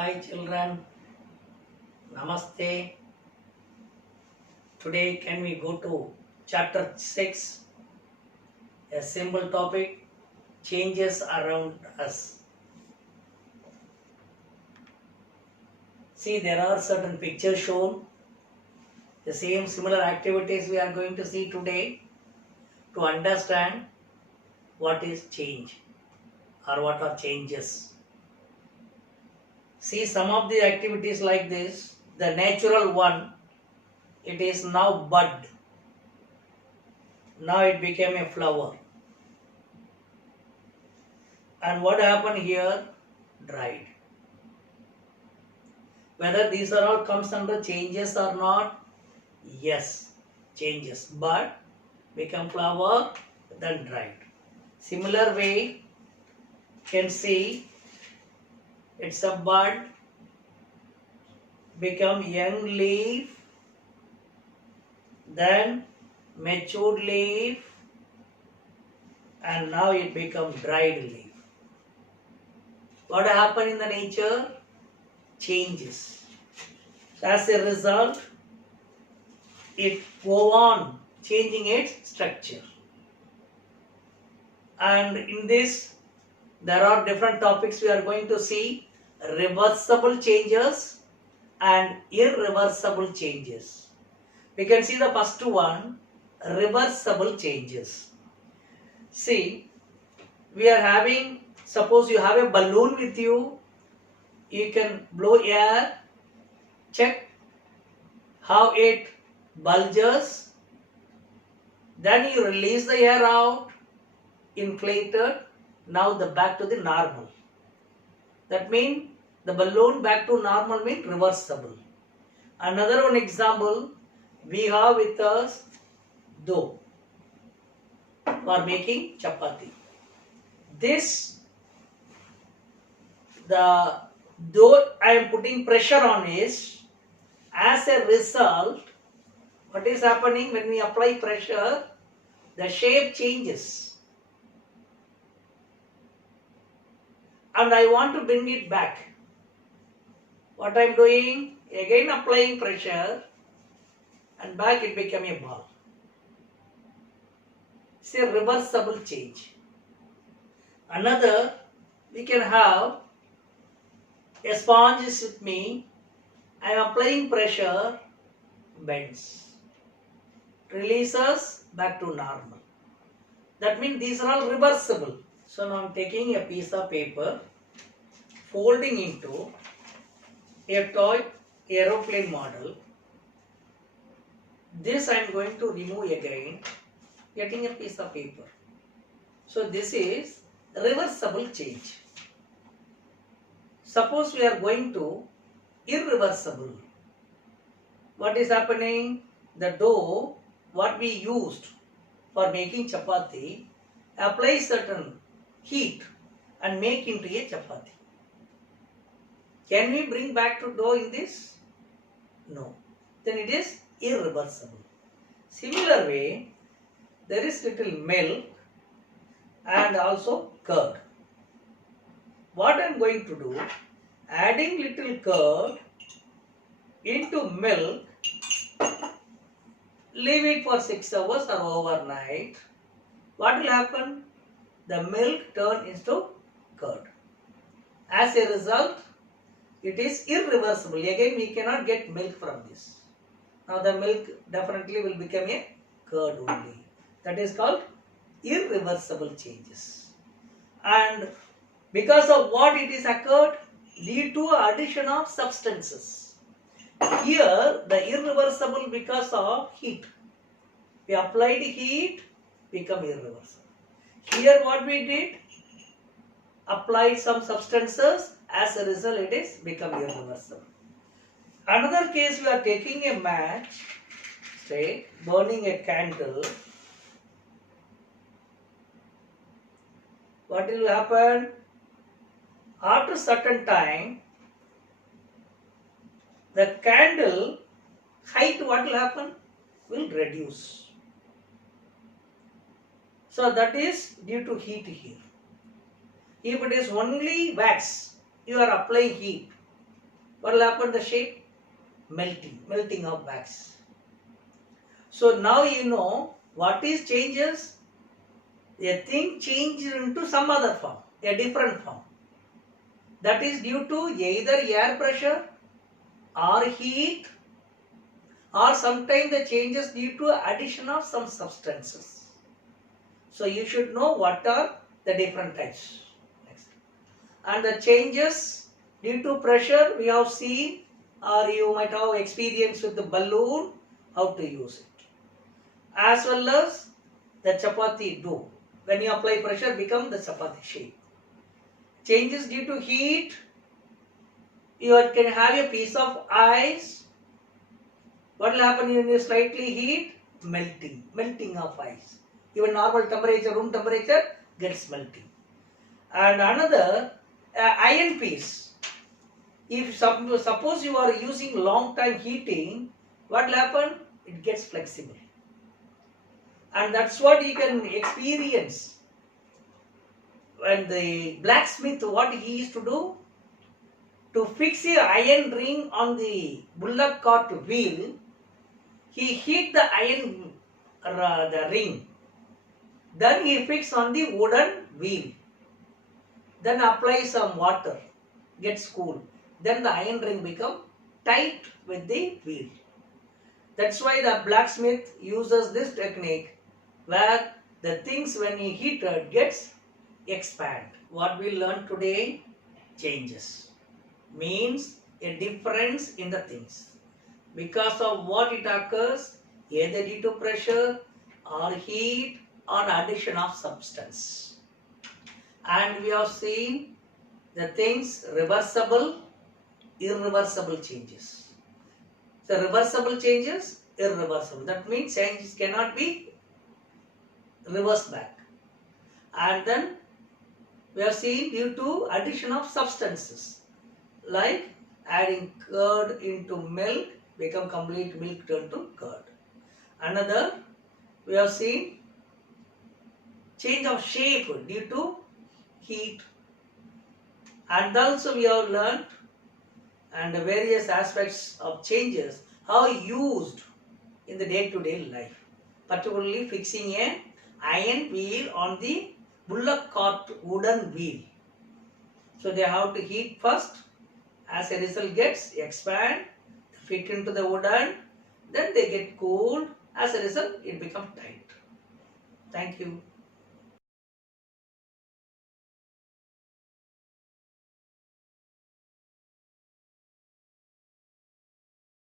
Hi children, Namaste. Today can we go to chapter 6, a simple topic, changes around us. See, there are certain pictures shown, the same similar activities we are going to see today to understand what is change or what are changes. See, some of the activities like this, the natural one, it is now bud. Now it became a flower. And what happened here? Dried. Whether these are all comes under changes or not, yes, changes. But become flower, then dried. Similar way, can see it's a bud, become young leaf, then matured leaf, and now it become dried leaf. What happened in the nature? Changes. As a result, it go on changing its structure. And in this, there are different topics we are going to see: reversible changes and irreversible changes. We can see the first one, reversible changes. See, we are having, suppose you have a balloon with you, you can blow air, check how it bulges, then you release the air out, inflated, now the back to the normal. That means the balloon back to normal means reversible. Another one example we have with us dough for making chapati. This, the dough I am putting pressure on is, as a result, what is happening when we apply pressure? The shape changes. And I want to bring it back. What I am doing? Again applying pressure, and back it become a ball. It's a reversible change. Another, we can have a sponge is with me. I am applying pressure, bends, releases, back to normal. That means these are all reversible. So now I am taking a piece of paper, folding into a toy aeroplane model. This I am going to remove again, getting a piece of paper. So this is reversible change. Suppose we are going to irreversible. What is happening? The dough, what we used for making chapati, apply certain heat and make into a chapati. Can we bring back to dough in this? No. Then it is irreversible. Similar way, there is little milk and also curd. What I am going to do, adding little curd into milk, leave it for 6 hours or overnight. What will happen? The milk turn into curd. As a result, it is irreversible. Again, we cannot get milk from this. Now the milk definitely will become a curd only. That is called irreversible changes. And because of what it is occurred, due to addition of substances. Here the irreversible because of heat. We applied heat, become irreversible. Here what we did, applied some substances, as a result it is become irreversible. Another case, we are taking a match, say burning a candle. What will happen? After certain time, the candle height, what will happen? Will reduce. So that is due to heat here. If it is only wax, you are applying heat. What will happen? The shape melting of wax. So now you know what is changes. A thing changed into some other form, a different form. That is due to either air pressure or heat, or sometimes the changes due to addition of some substances. So you should know what are the different types. Next. And the changes due to pressure we have seen, or you might have experience with the balloon, how to use it. As well as the chapati dough. When you apply pressure, become the chapati shape. Changes due to heat, you can have a piece of ice. What will happen when you slightly heat? Melting of ice. Even normal temperature, room temperature gets melting. And another iron piece. If suppose you are using long time heating, what will happen? It gets flexible. And that's what you can experience. When the blacksmith, what he used to do, to fix a iron ring on the bullock cart wheel, he heat the iron the ring. Then he fix on the wooden wheel. Then apply some water, gets cool. Then the iron ring become tight with the wheel. That's why the blacksmith uses this technique, where the things when he heated gets expand. What we learn today, changes, means a difference in the things. Because of what it occurs, either due to pressure or heat or addition of substance. And we have seen the things reversible, irreversible changes. So reversible changes, irreversible. That means changes cannot be reversed back. And then we have seen due to addition of substances, like adding curd into milk, become complete milk turned to curd. Another, we have seen change of shape due to heat. And also we have learned and various aspects of changes, how used in the day-to-day life, particularly fixing a iron wheel on the bullock cart wooden wheel. So they have to heat first, as a result gets expand, fit into the wooden, then they get cooled, as a result it becomes tight. Thank you.